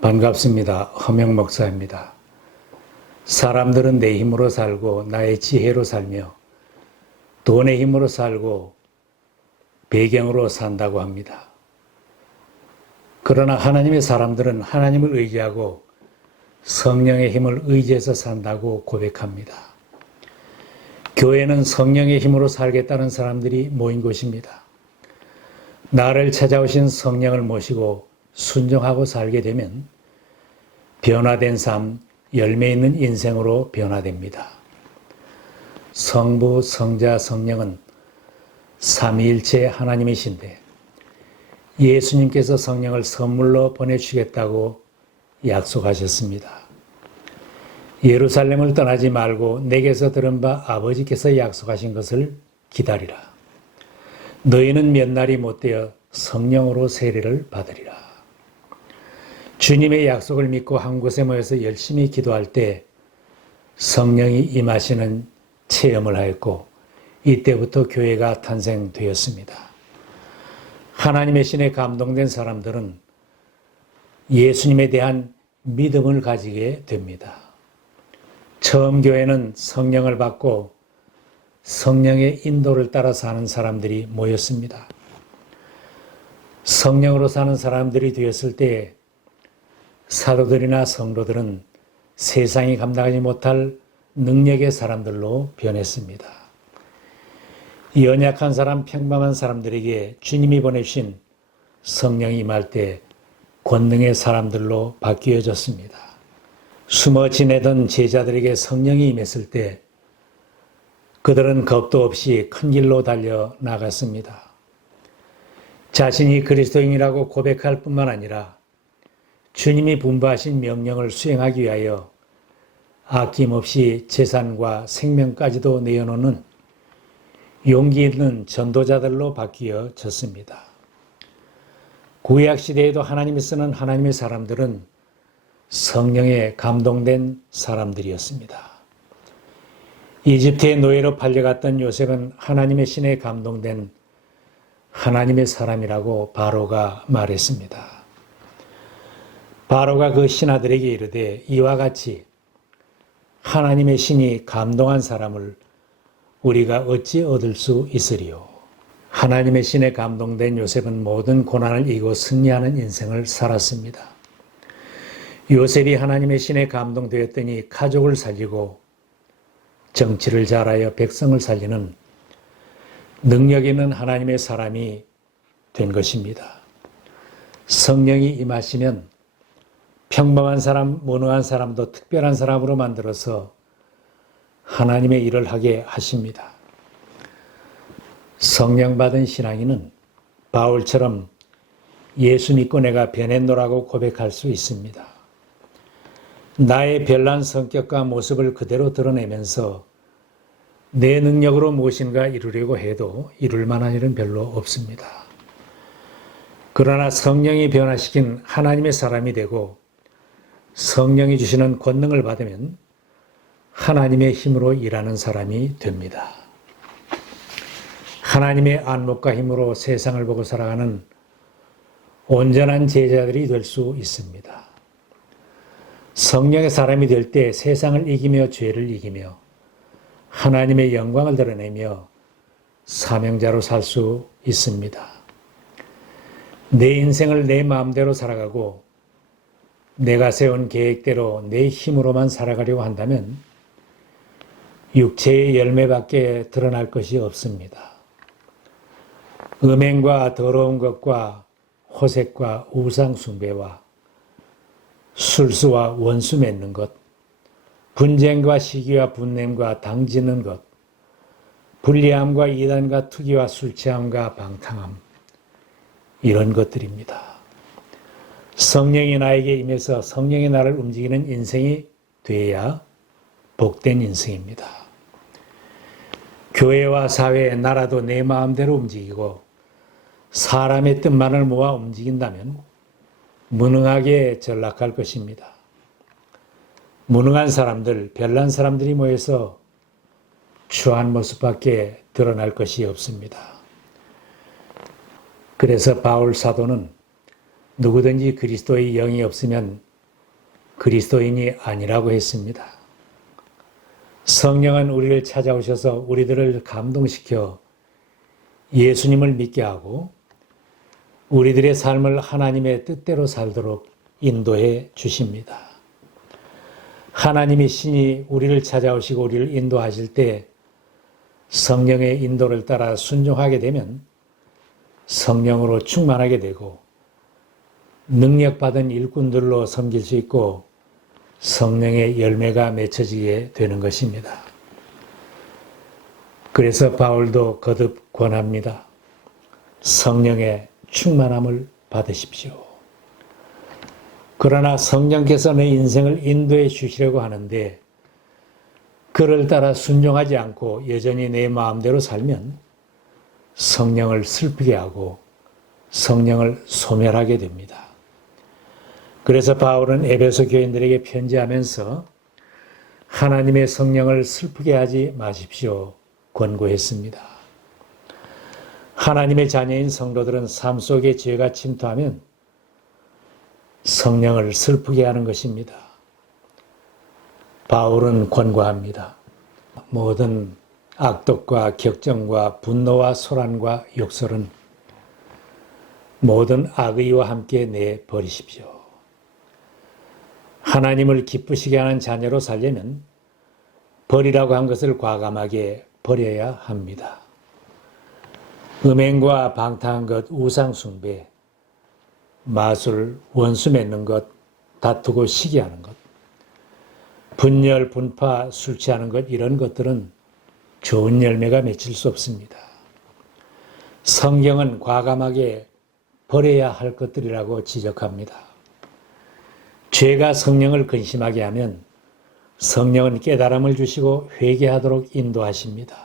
반갑습니다. 허명 목사입니다. 사람들은 내 힘으로 살고 나의 지혜로 살며 돈의 힘으로 살고 배경으로 산다고 합니다. 그러나 하나님의 사람들은 하나님을 의지하고 성령의 힘을 의지해서 산다고 고백합니다. 교회는 성령의 힘으로 살겠다는 사람들이 모인 곳입니다. 나를 찾아오신 성령을 모시고 순종하고 살게 되면 변화된 삶, 열매 있는 인생으로 변화됩니다. 성부, 성자, 성령은 삼위일체 하나님이신데 예수님께서 성령을 선물로 보내주시겠다고 약속하셨습니다. 예루살렘을 떠나지 말고 내게서 들은 바 아버지께서 약속하신 것을 기다리라. 너희는 몇 날이 못되어 성령으로 세례를 받으리라. 주님의 약속을 믿고 한 곳에 모여서 열심히 기도할 때 성령이 임하시는 체험을 하였고 이때부터 교회가 탄생되었습니다. 하나님의 신에 감동된 사람들은 예수님에 대한 믿음을 가지게 됩니다. 처음 교회는 성령을 받고 성령의 인도를 따라 사는 사람들이 모였습니다. 성령으로 사는 사람들이 되었을 때 사도들이나 성도들은 세상이 감당하지 못할 능력의 사람들로 변했습니다. 연약한 사람, 평범한 사람들에게 주님이 보내주신 성령이 임할 때 권능의 사람들로 바뀌어졌습니다. 숨어 지내던 제자들에게 성령이 임했을 때 그들은 겁도 없이 큰 길로 달려 나갔습니다. 자신이 그리스도인이라고 고백할 뿐만 아니라 주님이 분부하신 명령을 수행하기 위하여 아낌없이 재산과 생명까지도 내어놓는 용기 있는 전도자들로 바뀌어졌습니다. 구약 시대에도 하나님이 쓰는 하나님의 사람들은 성령에 감동된 사람들이었습니다. 이집트의 노예로 팔려갔던 요셉은 하나님의 신에 감동된 하나님의 사람이라고 바로가 말했습니다. 바로가 그 신하들에게 이르되 이와 같이 하나님의 신이 감동한 사람을 우리가 어찌 얻을 수 있으리요. 하나님의 신에 감동된 요셉은 모든 고난을 이기고 승리하는 인생을 살았습니다. 요셉이 하나님의 신에 감동되었더니 가족을 살리고 정치를 잘하여 백성을 살리는 능력 있는 하나님의 사람이 된 것입니다. 성령이 임하시면 평범한 사람, 무능한 사람도 특별한 사람으로 만들어서 하나님의 일을 하게 하십니다. 성령 받은 신앙인은 바울처럼 예수 믿고 내가 변했노라고 고백할 수 있습니다. 나의 별난 성격과 모습을 그대로 드러내면서 내 능력으로 무엇인가 이루려고 해도 이룰 만한 일은 별로 없습니다. 그러나 성령이 변화시킨 하나님의 사람이 되고 성령이 주시는 권능을 받으면 하나님의 힘으로 일하는 사람이 됩니다. 하나님의 안목과 힘으로 세상을 보고 살아가는 온전한 제자들이 될 수 있습니다. 성령의 사람이 될 때 세상을 이기며 죄를 이기며 하나님의 영광을 드러내며 사명자로 살 수 있습니다. 내 인생을 내 마음대로 살아가고 내가 세운 계획대로 내 힘으로만 살아가려고 한다면 육체의 열매밖에 드러날 것이 없습니다. 음행과 더러운 것과 호색과 우상 숭배와 술수와 원수 맺는 것, 분쟁과 시기와 분냄과 당지는 것, 불리함과 이단과 투기와 술취함과 방탕함, 이런 것들입니다. 성령이 나에게 임해서 성령이 나를 움직이는 인생이 돼야 복된 인생입니다. 교회와 사회, 나라도 내 마음대로 움직이고 사람의 뜻만을 모아 움직인다면 무능하게 전락할 것입니다. 무능한 사람들, 별난 사람들이 모여서 추한 모습밖에 드러날 것이 없습니다. 그래서 바울 사도는 누구든지 그리스도의 영이 없으면 그리스도인이 아니라고 했습니다. 성령은 우리를 찾아오셔서 우리들을 감동시켜 예수님을 믿게 하고 우리들의 삶을 하나님의 뜻대로 살도록 인도해 주십니다. 하나님이 신이 우리를 찾아오시고 우리를 인도하실 때 성령의 인도를 따라 순종하게 되면 성령으로 충만하게 되고 능력받은 일꾼들로 섬길 수 있고 성령의 열매가 맺혀지게 되는 것입니다. 그래서 바울도 거듭 권합니다. 성령의 충만함을 받으십시오. 그러나 성령께서 내 인생을 인도해 주시려고 하는데 그를 따라 순종하지 않고 여전히 내 마음대로 살면 성령을 슬프게 하고 성령을 소멸하게 됩니다. 그래서 바울은 에베소 교인들에게 편지하면서 하나님의 성령을 슬프게 하지 마십시오 권고했습니다. 하나님의 자녀인 성도들은 삶 속에 죄가 침투하면 성령을 슬프게 하는 것입니다. 바울은 권고합니다. 모든 악독과 격정과 분노와 소란과 욕설은 모든 악의와 함께 내버리십시오. 하나님을 기쁘시게 하는 자녀로 살려면 버리라고 한 것을 과감하게 버려야 합니다. 음행과 방탕한 것, 우상 숭배, 마술, 원수 맺는 것, 다투고 시기하는 것, 분열, 분파, 술 취하는 것 이런 것들은 좋은 열매가 맺힐 수 없습니다. 성경은 과감하게 버려야 할 것들이라고 지적합니다. 죄가 성령을 근심하게 하면 성령은 깨달음을 주시고 회개하도록 인도하십니다.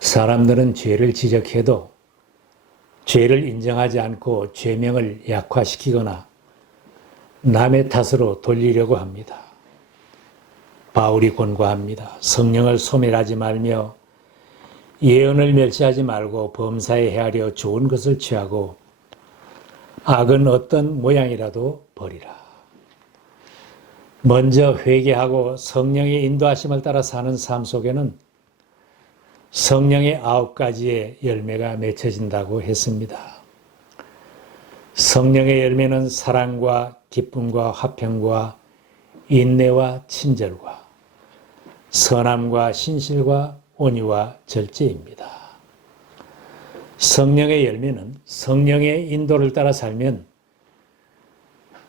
사람들은 죄를 지적해도 죄를 인정하지 않고 죄명을 약화시키거나 남의 탓으로 돌리려고 합니다. 바울이 권고합니다. 성령을 소멸하지 말며 예언을 멸시하지 말고 범사에 헤아려 좋은 것을 취하고 악은 어떤 모양이라도 버리라. 먼저 회개하고 성령의 인도하심을 따라 사는 삶 속에는 성령의 9가지의 열매가 맺혀진다고 했습니다. 성령의 열매는 사랑과 기쁨과 화평과 인내와 친절과 선함과 신실과 온유와 절제입니다. 성령의 열매는 성령의 인도를 따라 살면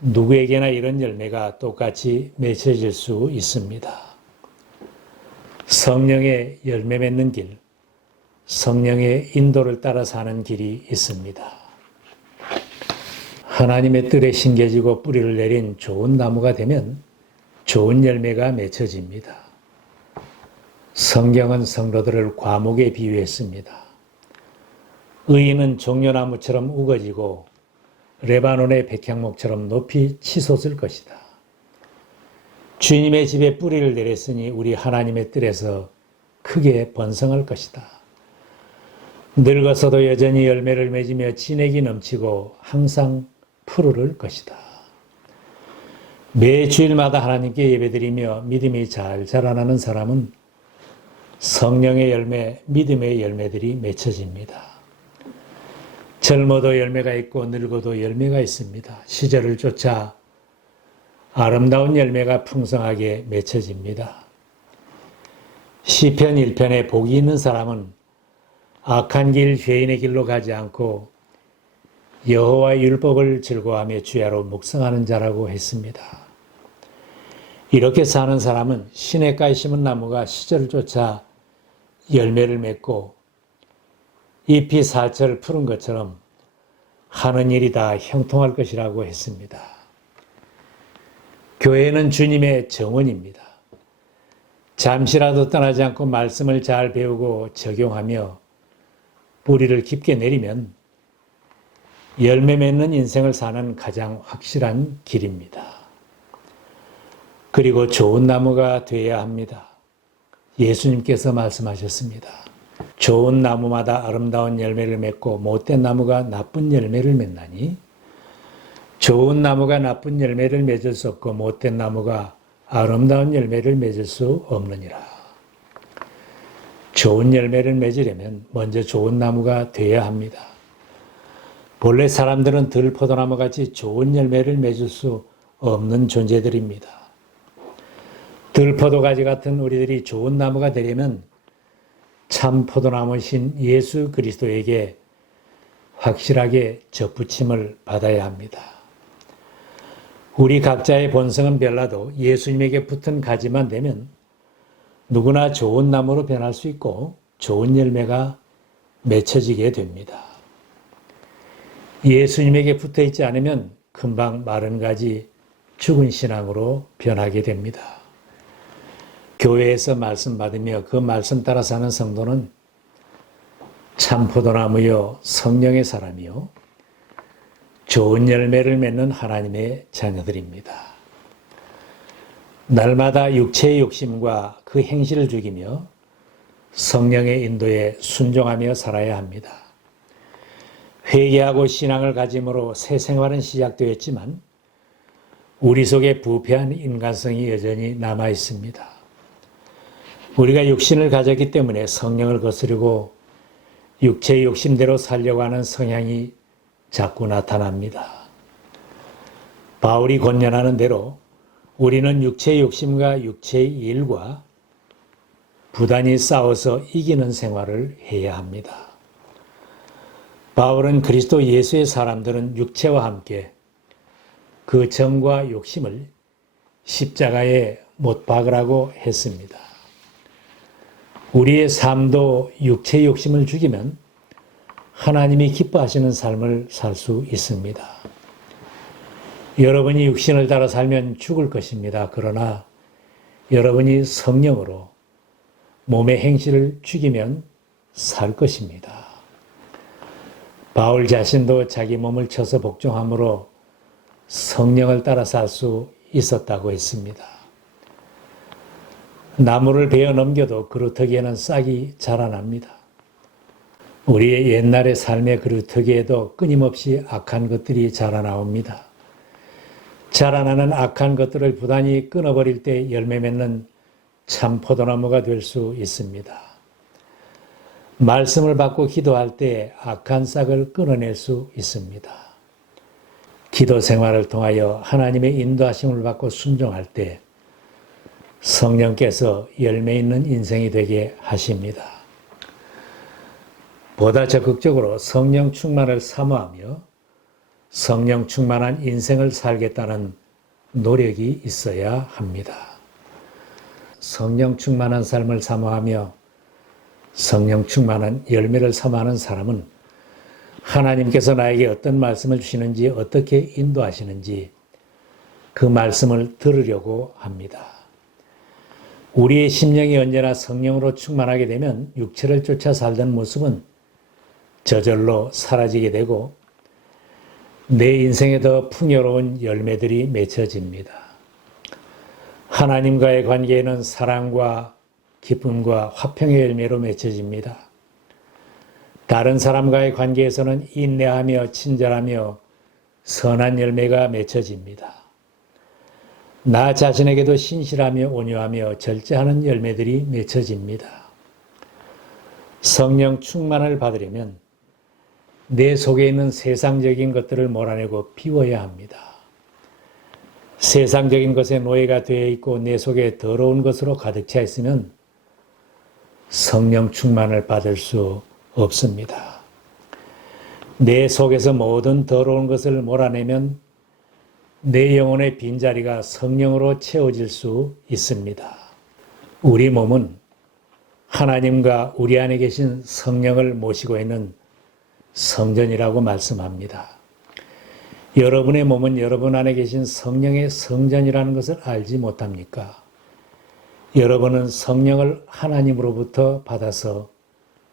누구에게나 이런 열매가 똑같이 맺혀질 수 있습니다. 성령의 열매 맺는 길, 성령의 인도를 따라 사는 길이 있습니다. 하나님의 뜰에 심겨지고 뿌리를 내린 좋은 나무가 되면 좋은 열매가 맺혀집니다. 성경은 성도들을 과목에 비유했습니다. 의인은 종려나무처럼 우거지고 레바논의 백향목처럼 높이 치솟을 것이다. 주님의 집에 뿌리를 내렸으니 우리 하나님의 뜰에서 크게 번성할 것이다. 늙어서도 여전히 열매를 맺으며 진액이 넘치고 항상 푸르를 것이다. 매 주일마다 하나님께 예배드리며 믿음이 잘 자라나는 사람은 성령의 열매, 믿음의 열매들이 맺혀집니다. 젊어도 열매가 있고 늙어도 열매가 있습니다. 시절을 쫓아 아름다운 열매가 풍성하게 맺혀집니다. 시편 1편에 복이 있는 사람은 악한 길, 죄인의 길로 가지 않고 여호와의 율법을 즐거워하며 주야로 묵상하는 자라고 했습니다. 이렇게 사는 사람은 시냇가에 심은 나무가 시절을 쫓아 열매를 맺고 잎이 살철 푸른 것처럼 하는 일이 다 형통할 것이라고 했습니다. 교회는 주님의 정원입니다. 잠시라도 떠나지 않고 말씀을 잘 배우고 적용하며 뿌리를 깊게 내리면 열매 맺는 인생을 사는 가장 확실한 길입니다. 그리고 좋은 나무가 되어야 합니다. 예수님께서 말씀하셨습니다. 좋은 나무마다 아름다운 열매를 맺고 못된 나무가 나쁜 열매를 맺나니 좋은 나무가 나쁜 열매를 맺을 수 없고 못된 나무가 아름다운 열매를 맺을 수 없느니라. 좋은 열매를 맺으려면 먼저 좋은 나무가 되어야 합니다. 본래 사람들은 들포도나무같이 좋은 열매를 맺을 수 없는 존재들입니다. 들포도가지 같은 우리들이 좋은 나무가 되려면 참 포도나무신 예수 그리스도에게 확실하게 접붙임을 받아야 합니다. 우리 각자의 본성은 별나도 예수님에게 붙은 가지만 되면 누구나 좋은 나무로 변할 수 있고 좋은 열매가 맺혀지게 됩니다. 예수님에게 붙어 있지 않으면 금방 마른 가지 죽은 신앙으로 변하게 됩니다. 교회에서 말씀 받으며 그 말씀 따라 사는 성도는 참 포도나무요 성령의 사람이요 좋은 열매를 맺는 하나님의 자녀들입니다. 날마다 육체의 욕심과 그 행실을 죽이며 성령의 인도에 순종하며 살아야 합니다. 회개하고 신앙을 가짐으로 새 생활은 시작되었지만 우리 속에 부패한 인간성이 여전히 남아 있습니다. 우리가 육신을 가졌기 때문에 성령을 거스르고 육체의 욕심대로 살려고 하는 성향이 자꾸 나타납니다. 바울이 권면하는 대로 우리는 육체의 욕심과 육체의 일과 부단히 싸워서 이기는 생활을 해야 합니다. 바울은 그리스도 예수의 사람들은 육체와 함께 그 정과 욕심을 십자가에 못 박으라고 했습니다. 우리의 삶도 육체의 욕심을 죽이면 하나님이 기뻐하시는 삶을 살 수 있습니다. 여러분이 육신을 따라 살면 죽을 것입니다. 그러나 여러분이 성령으로 몸의 행실을 죽이면 살 것입니다. 바울 자신도 자기 몸을 쳐서 복종함으로 성령을 따라 살 수 있었다고 했습니다. 나무를 베어 넘겨도 그루터기에는 싹이 자라납니다. 우리의 옛날의 삶의 그루터기에도 끊임없이 악한 것들이 자라나옵니다. 자라나는 악한 것들을 부단히 끊어버릴 때 열매 맺는 참 포도나무가 될 수 있습니다. 말씀을 받고 기도할 때 악한 싹을 끊어낼 수 있습니다. 기도 생활을 통하여 하나님의 인도하심을 받고 순종할 때 성령께서 열매 있는 인생이 되게 하십니다. 보다 적극적으로 성령 충만을 사모하며 성령 충만한 인생을 살겠다는 노력이 있어야 합니다. 성령 충만한 삶을 사모하며 성령 충만한 열매를 사모하는 사람은 하나님께서 나에게 어떤 말씀을 주시는지 어떻게 인도하시는지 그 말씀을 들으려고 합니다. 우리의 심령이 언제나 성령으로 충만하게 되면 육체를 쫓아 살던 모습은 저절로 사라지게 되고 내 인생에 더 풍요로운 열매들이 맺혀집니다. 하나님과의 관계에는 사랑과 기쁨과 화평의 열매로 맺혀집니다. 다른 사람과의 관계에서는 인내하며 친절하며 선한 열매가 맺혀집니다. 나 자신에게도 신실하며 온유하며 절제하는 열매들이 맺혀집니다. 성령 충만을 받으려면 내 속에 있는 세상적인 것들을 몰아내고 비워야 합니다. 세상적인 것에 노예가 되어 있고 내 속에 더러운 것으로 가득 차 있으면 성령 충만을 받을 수 없습니다. 내 속에서 모든 더러운 것을 몰아내면 내 영혼의 빈자리가 성령으로 채워질 수 있습니다. 우리 몸은 하나님과 우리 안에 계신 성령을 모시고 있는 성전이라고 말씀합니다. 여러분의 몸은 여러분 안에 계신 성령의 성전이라는 것을 알지 못합니까? 여러분은 성령을 하나님으로부터 받아서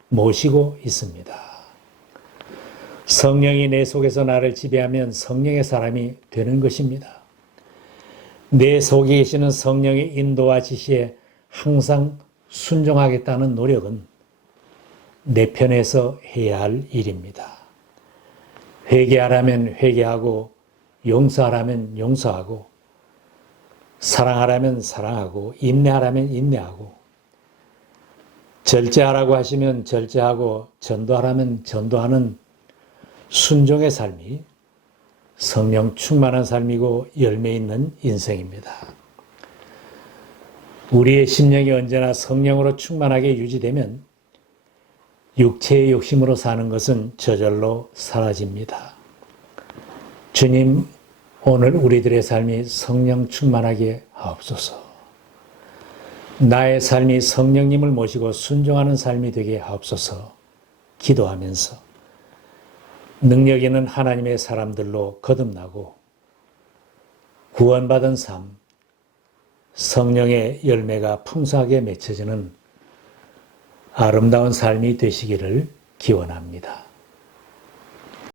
모시고 있습니다. 성령이 내 속에서 나를 지배하면 성령의 사람이 되는 것입니다. 내 속에 계시는 성령의 인도와 지시에 항상 순종하겠다는 노력은 내 편에서 해야 할 일입니다. 회개하라면 회개하고 용서하라면 용서하고, 사랑하라면 사랑하고, 인내하라면 인내하고, 절제하라고 하시면 절제하고, 전도하라면 전도하는 순종의 삶이 성령 충만한 삶이고 열매 있는 인생입니다. 우리의 심령이 언제나 성령으로 충만하게 유지되면 육체의 욕심으로 사는 것은 저절로 사라집니다. 주님, 오늘 우리들의 삶이 성령 충만하게 하옵소서. 나의 삶이 성령님을 모시고 순종하는 삶이 되게 하옵소서. 기도하면서 능력 있는 하나님의 사람들로 거듭나고 구원받은 삶, 성령의 열매가 풍성하게 맺혀지는 아름다운 삶이 되시기를 기원합니다.